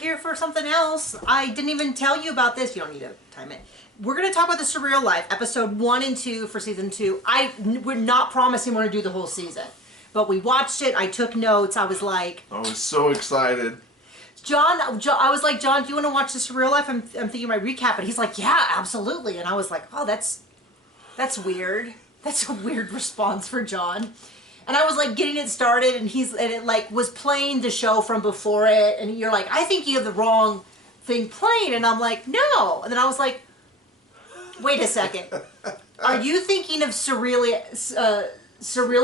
here for something else. I didn't even tell you about this. You don't need to time it. We're going to talk about the Surreal Life, episode 1 and 2 for season 2. We're not promising we're going to do the whole season. But we watched it. I took notes. I was like... I was so excited. John, I was like, John, do you want to watch the Surreal Life? I'm thinking my recap. And he's like, yeah, absolutely. And I was like, oh, that's weird. That's a weird response for John. And I was like getting it started, and it like was playing the show from before it, and you're like, I think you have the wrong thing playing, and I'm like, no. And then I was like, wait a second, are you thinking of Surreal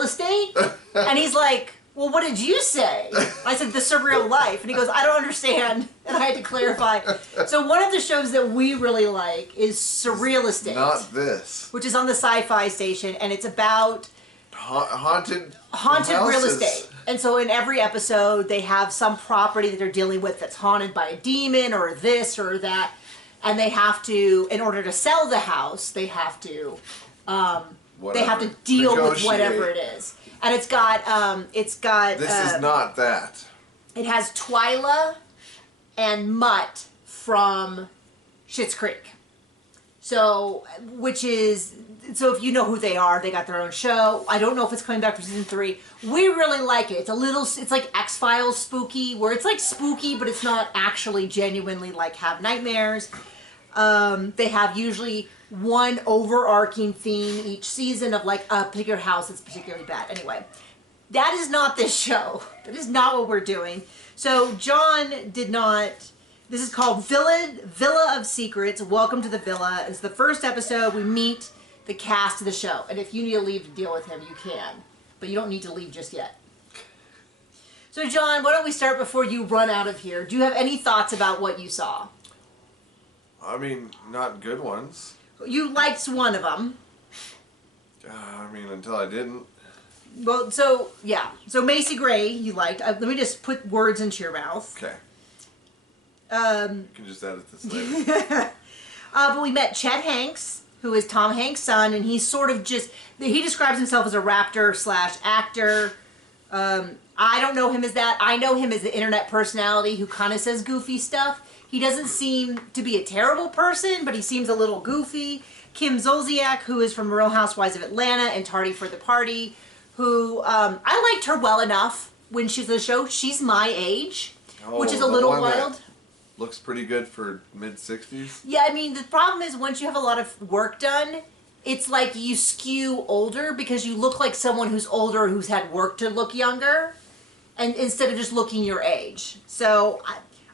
Estate? And he's like, well, what did you say? I said, the Surreal Life. And he goes, I don't understand. And I had to clarify. So one of the shows that we really like is Surreal Estate. Not this. Which is on the Sci-Fi Station, and it's about... haunted real estate. And so in every episode, they have some property that they're dealing with that's haunted by a demon or this or that. And they have to, in order to sell the house, they have to deal with whatever it is. And it's got This is not that. It has Twyla and Mutt from Schitt's Creek. So if you know who they are, they got their own show. I don't know if it's coming back for season 3. We really like it. It's like X-Files spooky, where it's like spooky, but it's not actually genuinely like have nightmares. They have usually one overarching theme each season of like a particular house that's particularly bad. Anyway, that is not this show. That is not what we're doing. So John did not... This is called Villa of Secrets. Welcome to the Villa. It's the first episode. We meet the cast of the show. And if you need to leave to deal with him, you can. But you don't need to leave just yet. So John, why don't we start before you run out of here? Do you have any thoughts about what you saw? I mean, not good ones. You liked one of them. I mean, until I didn't. Well, so, yeah. So Macy Gray, you liked. Let me just put words into your mouth. Okay. You can just edit this later. But we met Chet Hanks, who is Tom Hanks' son, and he's sort of he describes himself as a rapper/actor. I don't know him as that. I know him as the internet personality who kind of says goofy stuff. He doesn't seem to be a terrible person, but he seems a little goofy. Kim Zolciak, who is from Real Housewives of Atlanta and Tardy for the Party, who I liked her well enough when she's on the show. She's my age, which is a little wild. Looks pretty good for mid-60s. Yeah, I mean, the problem is once you have a lot of work done, it's like you skew older because you look like someone who's older who's had work to look younger, and instead of just looking your age. So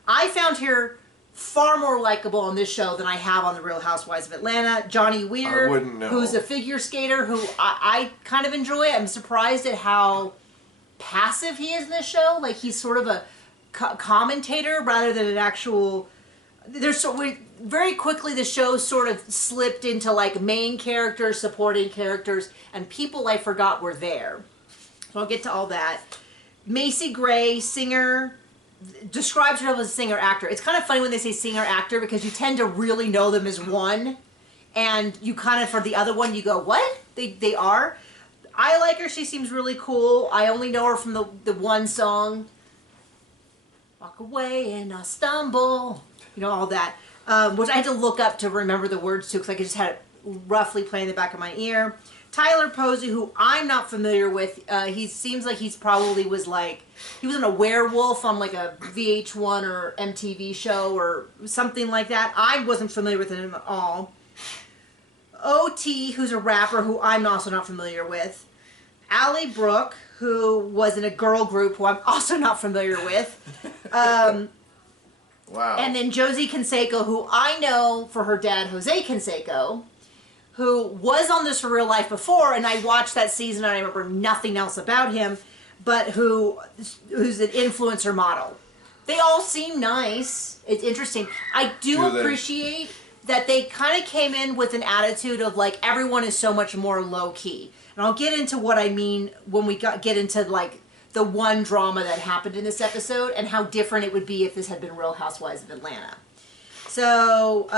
I found her far more likable on this show than I have on The Real Housewives of Atlanta. Johnny Weir, who's a figure skater who I kind of enjoy. I'm surprised at how passive he is in this show. Like, he's sort of a commentator rather than an actual... very quickly the show sort of slipped into like main characters, supporting characters, and people I forgot were there. So I'll get to all that. Macy Gray, singer... describes herself as a singer-actor. It's kind of funny when they say singer-actor because you tend to really know them as one, and you kind of, for the other one, you go, what? They are? I like her. She seems really cool. I only know her from the one song, Walk Away and I Stumble, you know, all that, which I had to look up to remember the words to because I just had it roughly playing in the back of my ear. Tyler Posey, who I'm not familiar with, he seems like he's probably he was in a werewolf on like a VH1 or MTV show or something like that. I wasn't familiar with him at all. OT, who's a rapper who I'm also not familiar with. Allie Brooke, who was in a girl group who I'm also not familiar with. Wow. And then Josie Canseco, who I know for her dad, Jose Canseco, who was on The Surreal Life before, and I watched that season and I remember nothing else about him, but who's an influencer model. They all seem nice. It's interesting. I do appreciate that they kind of came in with an attitude of like everyone is so much more low-key. And I'll get into what I mean when we get into like the one drama that happened in this episode and how different it would be if this had been Real Housewives of Atlanta. So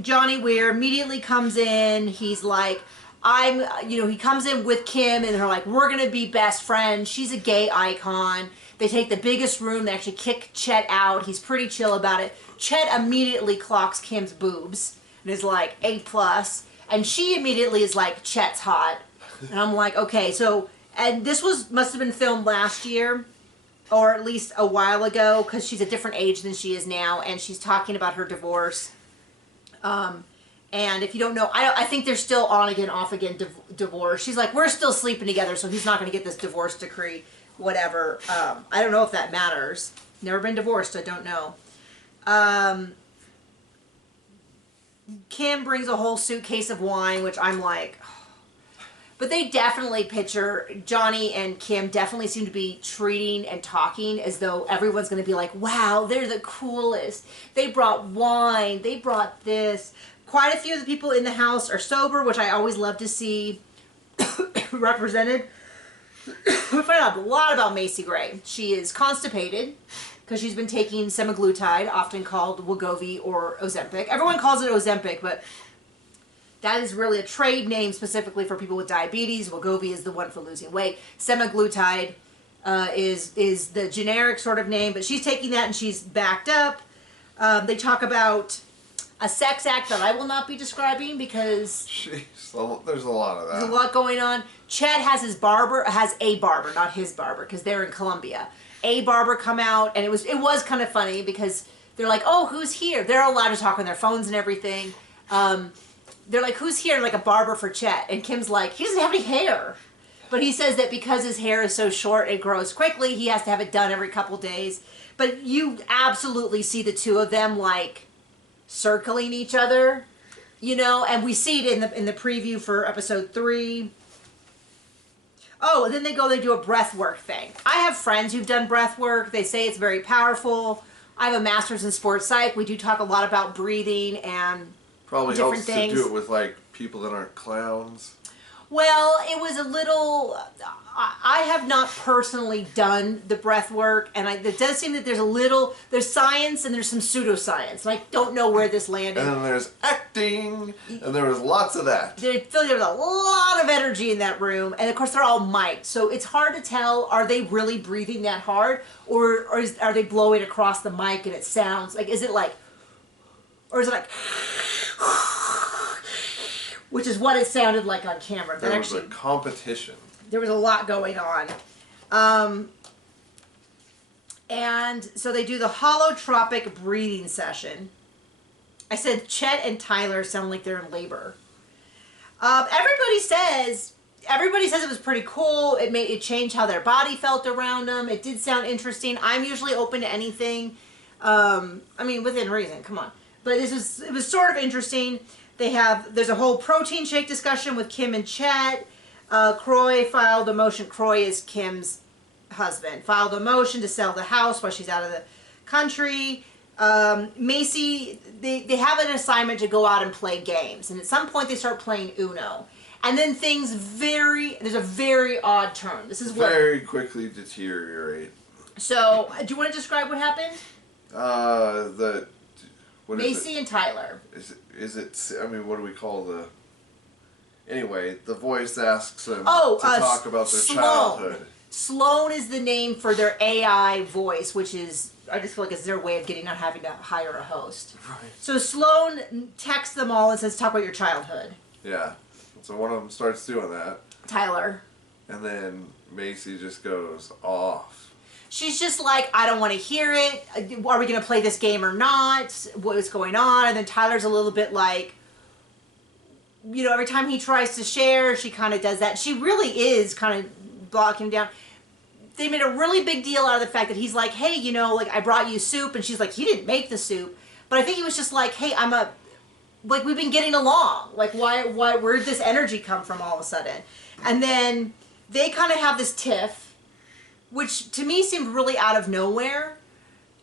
Johnny Weir immediately comes in. He's like, he comes in with Kim and they're like, we're going to be best friends. She's a gay icon. They take the biggest room. They actually kick Chet out. He's pretty chill about it. Chet immediately clocks Kim's boobs and is like, A+. And she immediately is like, Chet's hot. And I'm like, okay, so, and this must have been filmed last year, or at least a while ago, because she's a different age than she is now, and she's talking about her divorce. And if you don't know, I think they're still on again, off again divorce. She's like, we're still sleeping together, so he's not going to get this divorce decree, whatever. I don't know if that matters. Never been divorced, I don't know. Kim brings a whole suitcase of wine, which I'm like... But they definitely picture, Johnny and Kim definitely seem to be treating and talking as though everyone's going to be like, wow, they're the coolest. They brought wine. They brought this. Quite a few of the people in the house are sober, which I always love to see represented. We find out a lot about Macy Gray. She is constipated because she's been taking semaglutide, often called Wegovy or Ozempic. Everyone calls it Ozempic, but... that is really a trade name specifically for people with diabetes. Wegovy is the one for losing weight. Semaglutide is the generic sort of name, but she's taking that and she's backed up. They talk about a sex act that I will not be describing because... Jeez, there's a lot of that. There's a lot going on. Chet has a barber, not his barber, because they're in Colombia. A barber come out, and it was kind of funny because they're like, oh, who's here? They're allowed to talk on their phones and everything. They're like, who's here? And like a barber for Chet. And Kim's like, he doesn't have any hair. But he says that because his hair is so short, it grows quickly. He has to have it done every couple days. But you absolutely see the two of them like circling each other, you know. And we see it in the preview for episode 3. Oh, and then they do a breath work thing. I have friends who've done breath work. They say it's very powerful. I have a master's in sports psych. We do talk a lot about breathing and... Probably different helps things. to do it with like people that aren't clowns. Well, it was a little... I have not personally done the breath work, and it does seem that there's science and there's some pseudoscience, and I don't know where this landed. And then there's acting, and there was lots of that. There was a lot of energy in that room, and of course they're all mic'd, so it's hard to tell, are they really breathing that hard, or are they blowing across the mic and it sounds, like, is it like, or is it like... which is what it sounded like on camera. There was a competition. There was a lot going on. And so they do the holotropic breathing session. I said Chet and Tyler sound like they're in labor. Everybody says it was pretty cool. It changed how their body felt around them. It did sound interesting. I'm usually open to anything. I mean, within reason. Come on. But it was sort of interesting. There's a whole protein shake discussion with Kim and Chet. Croy filed a motion. Croy is Kim's husband. Filed a motion to sell the house while she's out of the country. Macy, they have an assignment to go out and play games. And at some point they start playing Uno. And then there's a very odd turn. This is what... very quickly deteriorate. So, do you want to describe what happened? Macy and Tyler. Is it, I mean, what do we call the... Anyway, the voice asks them to talk about their childhood. Sloan is the name for their AI voice, which is, I just feel like it's their way of not having to hire a host. Right. So Sloan texts them all and says, talk about your childhood. Yeah. So one of them starts doing that. Tyler. And then Macy just goes off. She's just like, I don't want to hear it. Are we going to play this game or not? What is going on? And then Tyler's a little bit like, you know, every time he tries to share, she kind of does that. She really is kind of blocking him down. They made a really big deal out of the fact that he's like, hey, you know, like, I brought you soup. And she's like, you didn't make the soup. But I think he was just like, hey, like, we've been getting along. Like, where'd this energy come from all of a sudden? And then they kind of have this tiff, which to me seemed really out of nowhere.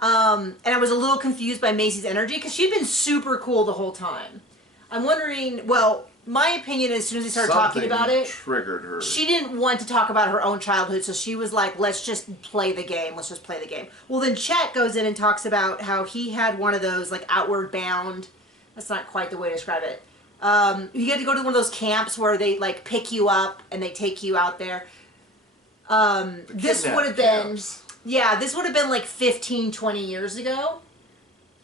And I was a little confused by Macy's energy because she'd been super cool the whole time. I'm wondering, well, my opinion is as soon as they started talking about it, triggered her. She didn't want to talk about her own childhood, so she was like, let's just play the game. Let's just play the game. Well, then Chet goes in and talks about how he had one of those, like, outward bound, that's not quite the way to describe it. You get to go to one of those camps where they, like, pick you up and they take you out there. This would have been, Yeah, this would have been like 15, 20 years ago,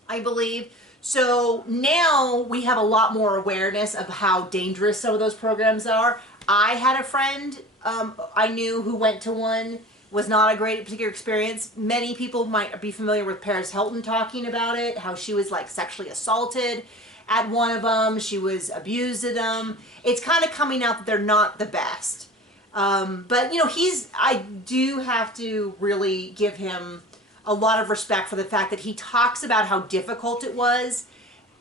I believe. So now we have a lot more awareness of how dangerous some of those programs are. I had a friend I knew who went to one. Was not a great particular experience. Many people might be familiar with Paris Hilton talking about it, how she was like sexually assaulted at one of them. She was abused at them. It's kind of coming out that they're not the best. But, you know, I do have to really give him a lot of respect for the fact that he talks about how difficult it was.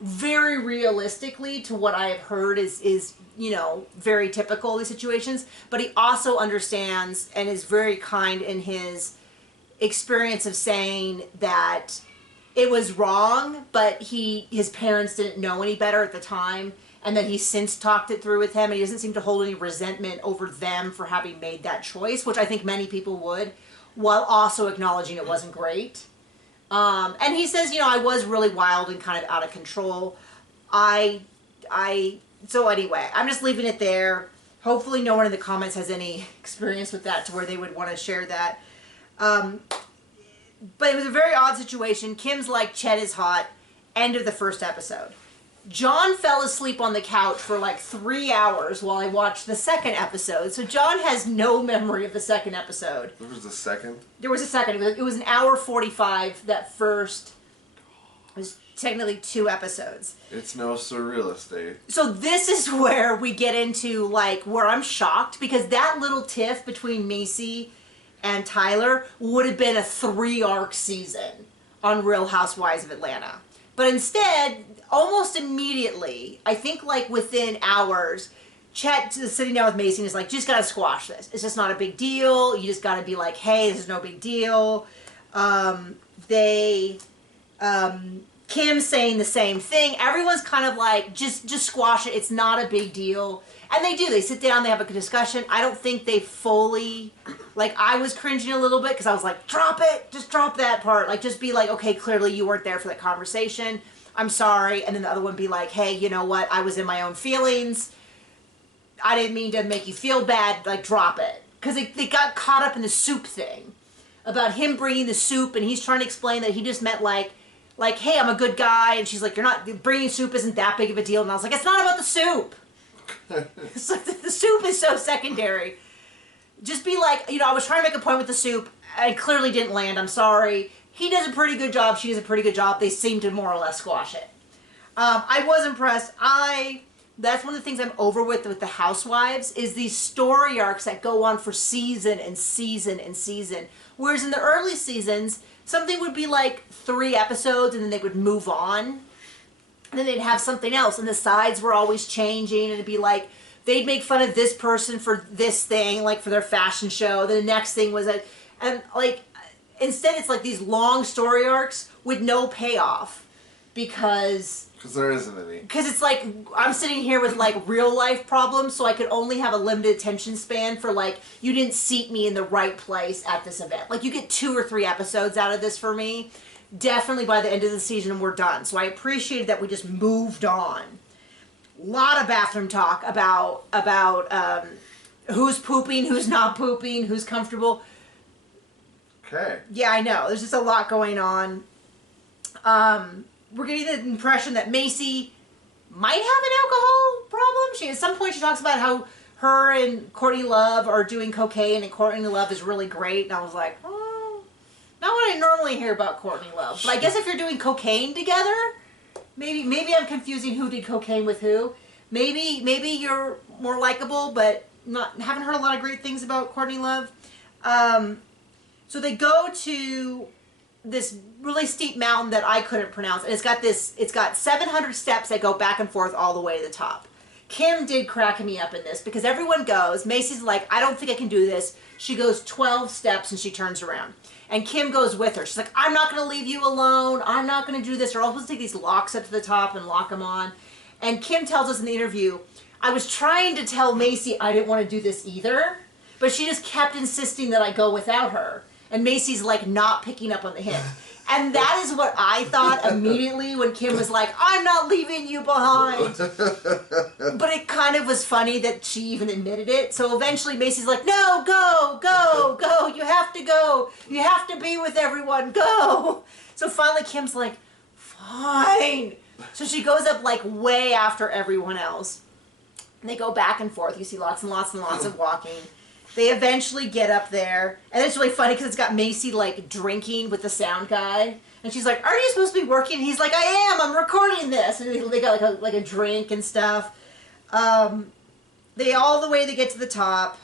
Very realistically to what I have heard is you know, very typical of these situations, but he also understands and is very kind in his experience of saying that it was wrong, but his parents didn't know any better at the time, and that he's since talked it through with him, and he doesn't seem to hold any resentment over them for having made that choice, which I think many people would, while also acknowledging it wasn't great. And he says, you know, I was really wild and kind of out of control. So anyway, I'm just leaving it there. Hopefully no one in the comments has any experience with that to where they would want to share that. But it was a very odd situation. Kim's like, Chet is hot. End of the first episode. John fell asleep on the couch for like 3 hours while I watched the second episode. So John has no memory of the second episode. There was a second? There was a second. It was an hour 45, that first. It was technically 2 episodes. It's no Surreal estate. So this is where we get into like where I'm shocked, because that little tiff between Macy and Tyler would have been a 3-arc season on Real Housewives of Atlanta. But instead, almost immediately, I think like within hours, Chet is sitting down with Macy and is like, just gotta squash this. It's just not a big deal. You just gotta be like, hey, this is no big deal. Kim's saying the same thing. Everyone's kind of like, just squash it. It's not a big deal. And they do. They sit down, they have a discussion. I don't think they fully, like, I was cringing a little bit because I was like, drop it. Just drop that part. Like, just be like, okay, clearly you weren't there for that conversation. I'm sorry. And then the other one be like, hey, you know what? I was in my own feelings. I didn't mean to make you feel bad. Like, drop it. Because they got caught up in the soup thing. About him bringing the soup, and he's trying to explain that he just meant like, hey, I'm a good guy. And she's like, bringing soup isn't that big of a deal. And I was like, it's not about the soup. So the soup is so secondary. Just be like, you know, I was trying to make a point with the soup. I clearly didn't land. I'm sorry. He does a pretty good job. She does a pretty good job. They seem to more or less squash it. I was impressed. That's one of the things I'm over with the Housewives is these story arcs that go on for season and season and season. Whereas in the early seasons, something would be like 3 episodes and then they would move on. And then they'd have something else, and the sides were always changing, and it'd be like, they'd make fun of this person for this thing, like for their fashion show, then the next thing was and like, instead it's like these long story arcs with no payoff, because there isn't any. Because it's like, I'm sitting here with like real life problems, so I could only have a limited attention span for like, you didn't seat me in the right place at this event. Like, you get 2 or 3 episodes out of this for me. Definitely by the end of the season we're done. So I appreciated that we just moved on. A lot of bathroom talk about who's pooping, who's not pooping, who's comfortable. Okay. Yeah, I know. There's just a lot going on. We're getting the impression that Macy might have an alcohol problem. At some point she talks about how her and Courtney Love are doing cocaine and Courtney Love is really great. And I was like, not what I normally hear about Courtney Love. But I guess if you're doing cocaine together, maybe I'm confusing who did cocaine with who. Maybe you're more likable, but haven't heard a lot of great things about Courtney Love. So they go to this really steep mountain that I couldn't pronounce, and it's got 700 steps that go back and forth all the way to the top. Kim did crack me up in this because everyone goes. Macy's like, I don't think I can do this. She goes 12 steps and she turns around. And Kim goes with her. She's like, I'm not going to leave you alone. I'm not going to do this. They're all supposed to take these locks up to the top and lock them on. And Kim tells us in the interview, I was trying to tell Macy I didn't want to do this either, but she just kept insisting that I go without her. And Macy's like not picking up on the hint. And that is what I thought immediately when Kim was like, I'm not leaving you behind. But it kind of was funny that she even admitted it. So eventually Macy's like, no, go, go, go. You have to go. You have to be with everyone. Go. So finally Kim's like, fine. So she goes up like way after everyone else. And they go back and forth. You see lots and lots and lots of walking. They eventually get up there. And it's really funny because it's got Macy like drinking with the sound guy. And she's like, aren't you supposed to be working? And he's like, I am. I'm recording this. And they got like a drink and stuff. They all the way they get to the top.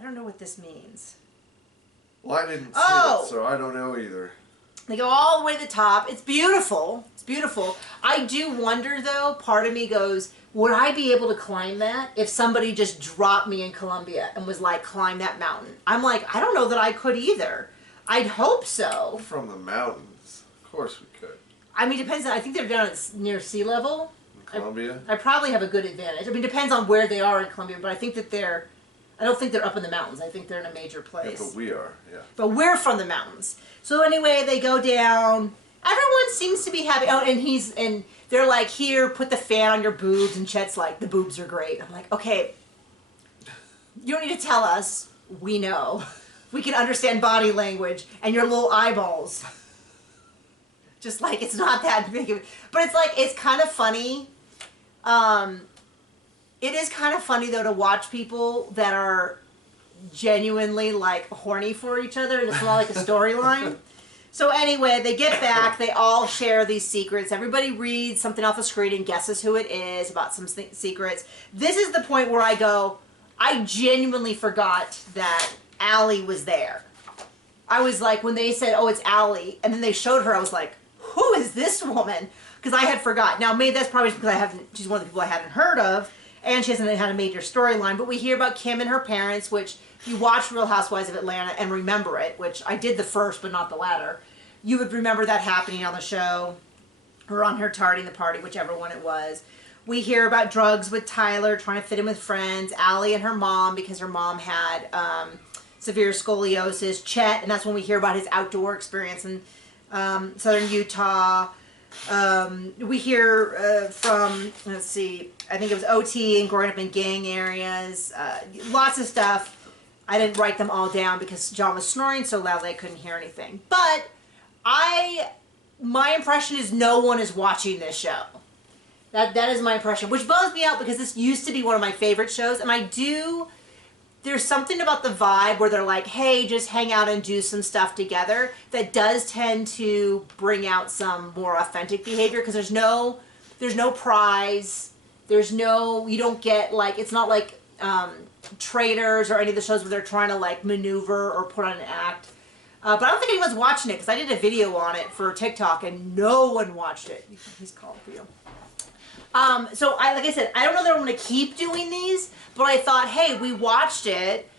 I don't know what this means. Well, I didn't see it, so I don't know either. They go all the way to the top. It's beautiful. It's beautiful. I do wonder, though, part of me goes, would I be able to climb that if somebody just dropped me in Colombia and was like, climb that mountain? I'm like, I don't know that I could either. I'd hope so. From the mountains. Of course we could. I mean, depends on, I think they're down at near sea level. In Colombia? I probably have a good advantage. I mean, it depends on where they are in Colombia, but I think that I don't think they're up in the mountains. I think they're in a major place. Yeah, but we are, yeah. But we're from the mountains. So anyway, they go down. Everyone seems to be happy. Oh, and they're like, here, put the fan on your boobs. And Chet's like, the boobs are great. I'm like, okay, you don't need to tell us. We know. We can understand body language and your little eyeballs. Just like, it's not that big of. But it's like, it's kind of funny. It is kind of funny, though, to watch people that are genuinely, like, horny for each other, and it's not like a storyline. So anyway, they get back, they all share these secrets. Everybody reads something off the screen and guesses who it is about some secrets. This is the point where I go, I genuinely forgot that Allie was there. I was like, when they said, oh, it's Allie, and then they showed her, I was like, who is this woman? Because I had forgotten. Now, maybe that's probably because she's one of the people I hadn't heard of. And she hasn't had a major storyline, but we hear about Kim and her parents, which if you watch Real Housewives of Atlanta and remember it, which I did the first but not the latter, you would remember that happening on the show or on her tarting the party, whichever one it was. We hear about drugs with Tyler, trying to fit in with friends, Allie and her mom, because her mom had severe scoliosis, Chet, and that's when we hear about his outdoor experience in southern Utah. We hear from, let's see, I think it was OT and growing up in gang areas, lots of stuff. I didn't write them all down because John was snoring so loudly I couldn't hear anything. But my impression is no one is watching this show. That is my impression, which bums me out because this used to be one of my favorite shows, and there's something about the vibe where they're like, hey, just hang out and do some stuff together that does tend to bring out some more authentic behavior because there's no prize. You don't get like, it's not like Traitors or any of the shows where they're trying to like maneuver or put on an act. But I don't think anyone's watching it because I did a video on it for TikTok and no one watched it. He's calling for you. So like I said, I don't know that I'm going to keep doing these, but I thought, hey, we watched it.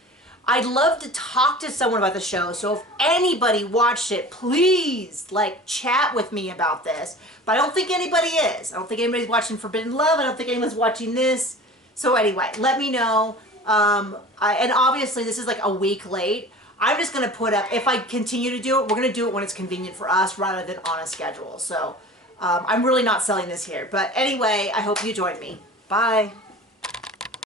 I'd love to talk to someone about the show. So if anybody watched it, please like chat with me about this. But I don't think anybody is. I don't think anybody's watching Forbidden Love. I don't think anyone's watching this. So anyway, let me know. And obviously this is like a week late. I'm just going to put up, if I continue to do it, we're going to do it when it's convenient for us rather than on a schedule. So I'm really not selling this here. But anyway, I hope you join me. Bye.